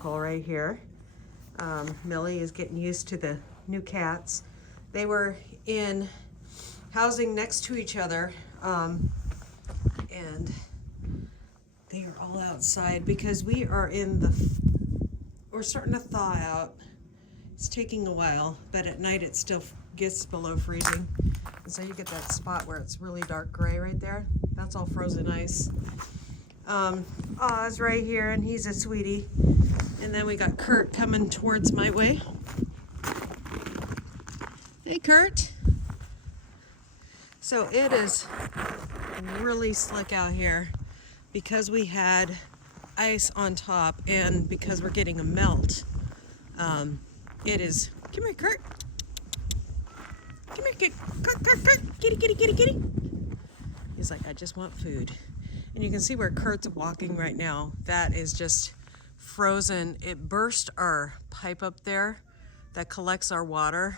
miracle right here. Millie is getting used to the new cats. They were in housing next to each other, and they are all outside because we are we're starting to thaw out. It's taking a while, but at night it still gets below freezing. And so you get that spot where it's really dark gray right there. That's all frozen ice. Oz right here, and he's a sweetie. And then we got Kurt coming towards my way. Hey, Kurt. So it is really slick out here because we had ice on top and because we're getting a melt. It is, come here, Kurt. Come here, Kurt. Kitty, kitty, kitty, kitty. He's like, I just want food. And you can see where Kurt's walking right now. That is just frozen. It burst our pipe up there that collects our water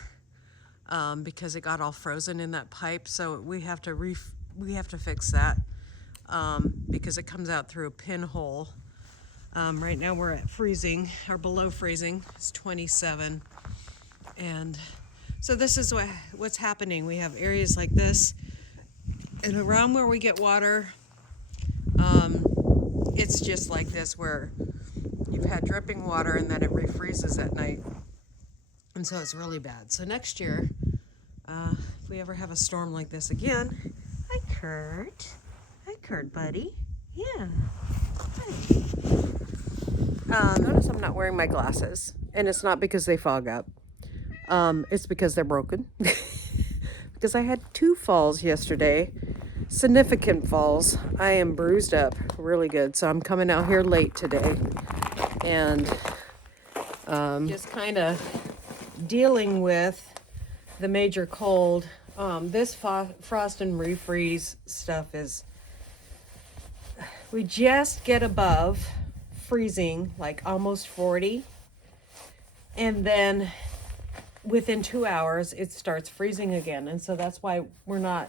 because it got all frozen in that pipe. So we have to fix that because it comes out through a pinhole. Right now we're at freezing, or below freezing. It's 27. And so this is what's happening. We have areas like this, and around where we get water, it's just like this where you've had dripping water and then it refreezes at night. And so it's really bad. So next year, if we ever have a storm like this again, hi Kurt. Hi Kurt, buddy. Yeah. Hi. Notice I'm not wearing my glasses, and it's not because they fog up. It's because they're broken. Because I had 2 falls yesterday. Significant falls. I am bruised up really good, so I'm coming out here late today and just kind of dealing with the major cold. This frost and refreeze stuff is, we just get above freezing, like almost 40, and then within 2 hours it starts freezing again. And so that's why we're not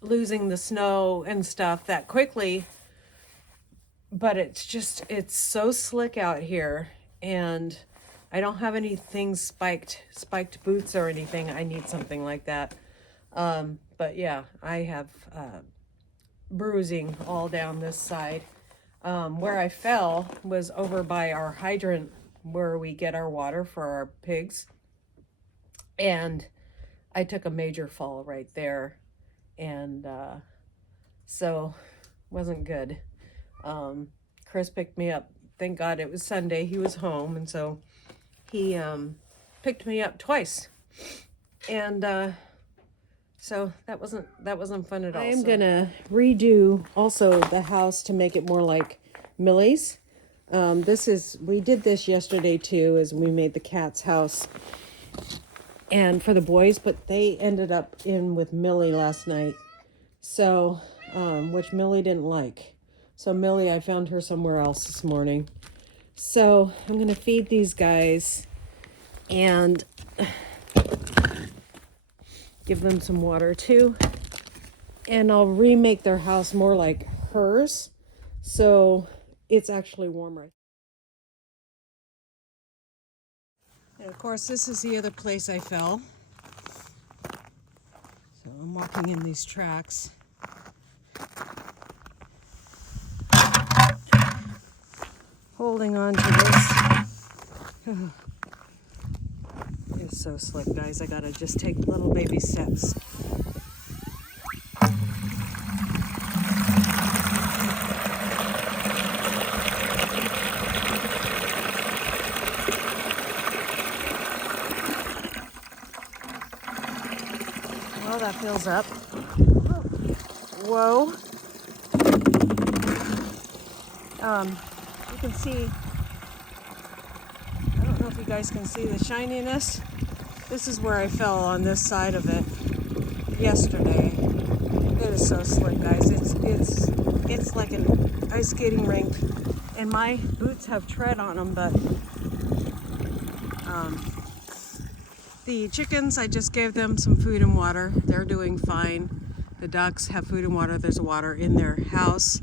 losing the snow and stuff that quickly, but it's so slick out here, and I don't have anything spiked boots or anything. I need something like that. But yeah, I have bruising all down this side. Where I fell was over by our hydrant where we get our water for our pigs, and I took a major fall right there. And so wasn't good. Chris picked me up. Thank God it was Sunday. He was home, and so he picked me up twice. And so that wasn't fun at all. I am gonna redo also the house to make it more like Millie's. We did this yesterday too, as we made the cat's house and for the boys, but they ended up in with Millie last night. So, which Millie didn't like. So Millie, I found her somewhere else this morning. So I'm going to feed these guys and give them some water too. And I'll remake their house more like hers. So it's actually warmer. And of course, this is the other place I fell. So I'm walking in these tracks. Holding on to this. It's so slick, guys. I gotta just take little baby steps. Well, that fills up. Whoa. You can see, I don't know if you guys can see the shininess. This is where I fell on this side of it yesterday. It is so slick, guys. It's like an ice skating rink, and my boots have tread on them, but the chickens, I just gave them some food and water. They're doing fine. The ducks have food and water. There's water in their house.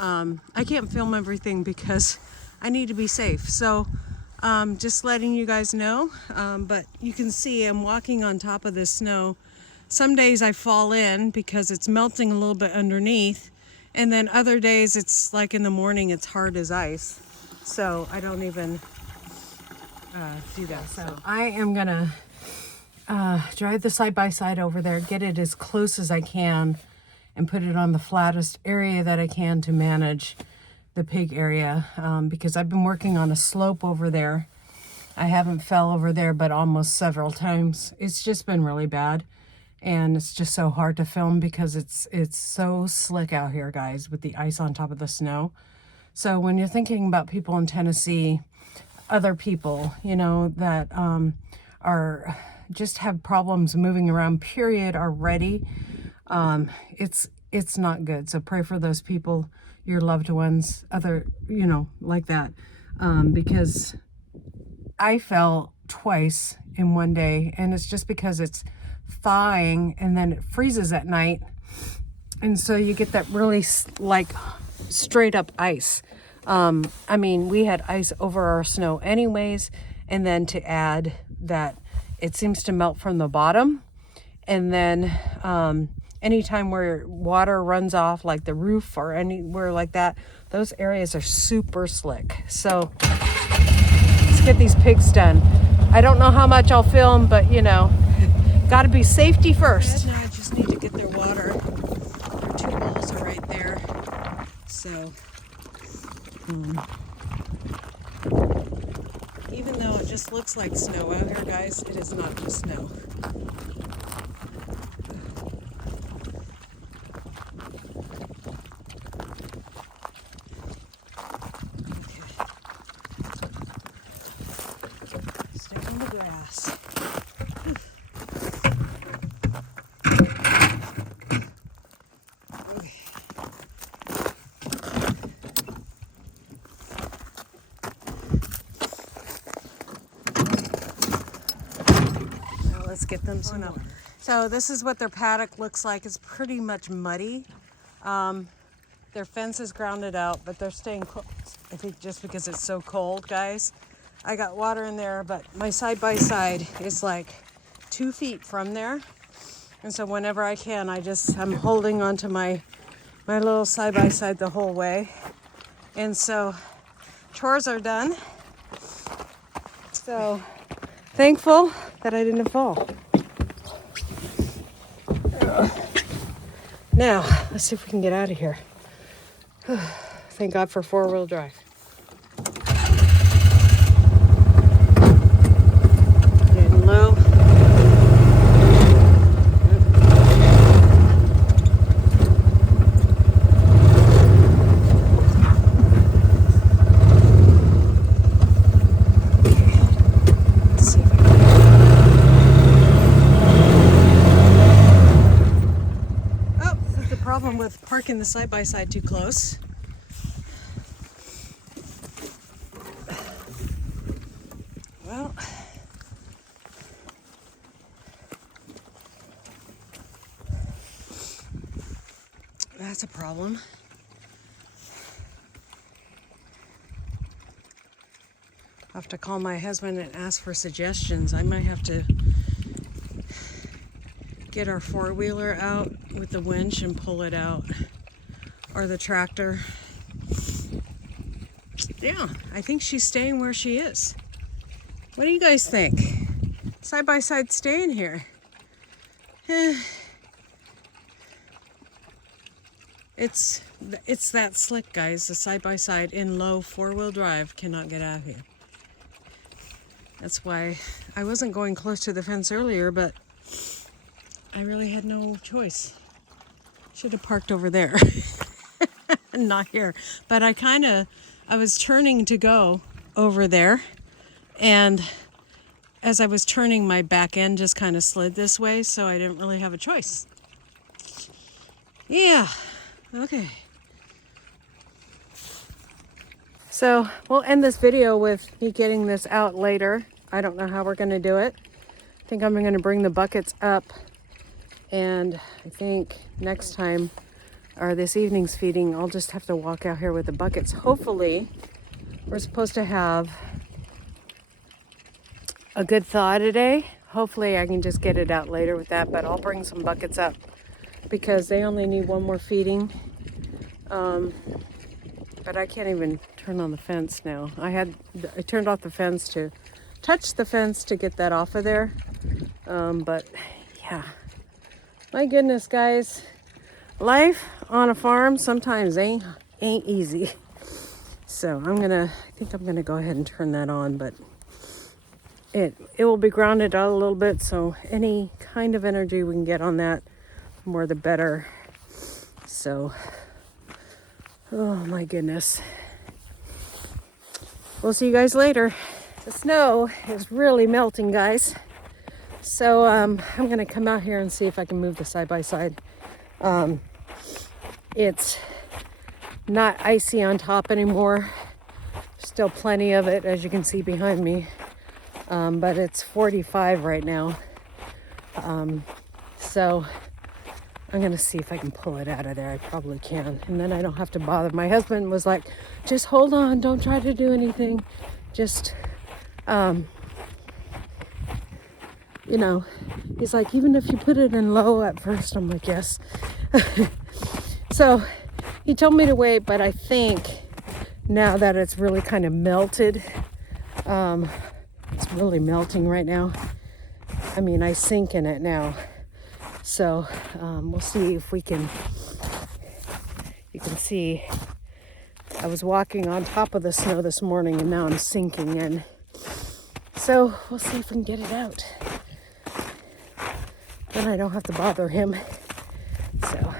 I can't film everything because I need to be safe. So just letting you guys know. But you can see I'm walking on top of this snow. Some days I fall in because it's melting a little bit underneath. And then other days it's like in the morning it's hard as ice. So I don't even do that. So I am gonna drive the side-by-side over there, get it as close as I can, and put it on the flattest area that I can to manage the pig area, because I've been working on a slope over there. I haven't fell over there, but almost several times. It's just been really bad, and it's just so hard to film because it's so slick out here, guys, with the ice on top of the snow. So when you're thinking about people in Tennessee, other people, you know, that are just have problems moving around, period, already, it's not good. So pray for those people, your loved ones, other, you know, like that, because I fell twice in one day, and it's just because it's thawing and then it freezes at night, and so you get that really like straight up ice. I mean, we had ice over our snow anyways, and then to add that it seems to melt from the bottom, and then anytime where water runs off, like the roof or anywhere like that, those areas are super slick. So let's get these pigs done. I don't know how much I'll film, but you know, got to be safety first. Now I just need to get their water. Their 2 bowls are right there. So even though it just looks like snow out here, guys, it is not just snow. Stick in the grass. Let's get them some water. So this is what their paddock looks like. It's pretty much muddy. Their fence is grounded out, but they're staying close. I think just because it's so cold, guys. I got water in there, but my side-by-side is like 2 feet from there. And so whenever I can, I'm holding onto my little side-by-side the whole way. And so chores are done. So thankful that I didn't fall. Now, let's see if we can get out of here. Thank God for 4-wheel drive. Getting low. Problem with parking the side-by-side too close. Well, that's a problem. I'll have to call my husband and ask for suggestions. I might have to get our 4-wheeler out with the winch and pull it out, or the tractor. Yeah, I think she's staying where she is. What do you guys think? Side-by-side staying here. It's that slick, guys. The side-by-side in low 4-wheel drive cannot get out of here. That's why I wasn't going close to the fence earlier, but I really had no choice. Should have parked over there. Not here. But I was turning to go over there, and as I was turning, my back end just kind of slid this way, so I didn't really have a choice. Yeah, okay. So we'll end this video with me getting this out later. I don't know how we're going to do it. I think I'm going to bring the buckets up. And I think next time, or this evening's feeding, I'll just have to walk out here with the buckets. Hopefully, We're supposed to have a good thaw today. Hopefully I can just get it out later with that, but I'll bring some buckets up because they only need one more feeding. But I can't even turn on the fence now. I turned off the fence to touch the fence to get that off of there. But yeah, my goodness, guys, life on a farm sometimes ain't easy. So I think I'm gonna go ahead and turn that on, but it will be grounded out a little bit, so any kind of energy we can get on that, the more the better. So, oh my goodness. We'll see you guys later. The snow is really melting, guys. So I'm gonna come out here and see if I can move the side-by-side. It's not icy on top anymore. Still plenty of it, as you can see behind me. But it's 45 right now. So I'm gonna see if I can pull it out of there. I probably can. And then I don't have to bother. My husband was like, just hold on, don't try to do anything. Just, you know, he's like, even if you put it in low at first, I'm like, yes. So he told me to wait, but I think now that it's really kind of melted, it's really melting right now. I mean, I sink in it now. So we'll see if we can, you can see, I was walking on top of the snow this morning and now I'm sinking in. So we'll see if we can get it out. Then I don't have to bother him. So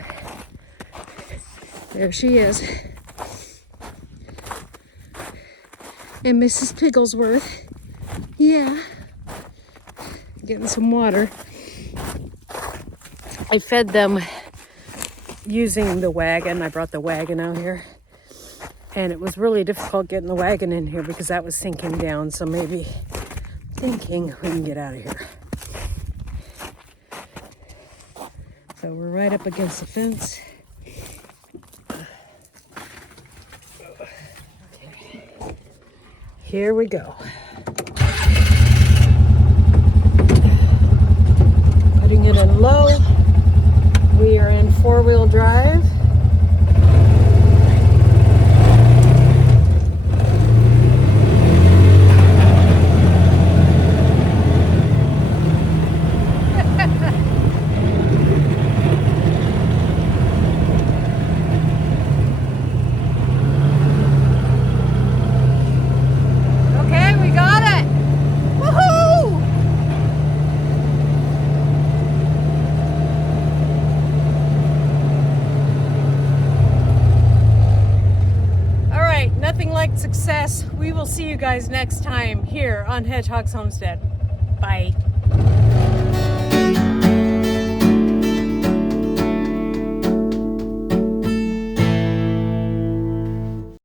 there she is. And Mrs. Pigglesworth, yeah, getting some water. I fed them using the wagon. I brought the wagon out here. And it was really difficult getting the wagon in here because that was sinking down. So maybe thinking we can get out of here. So we're right up against the fence. Okay. Here we go. Putting it in low. We are in four-wheel drive. Success. We will see you guys next time here on Hedgehog Homestead.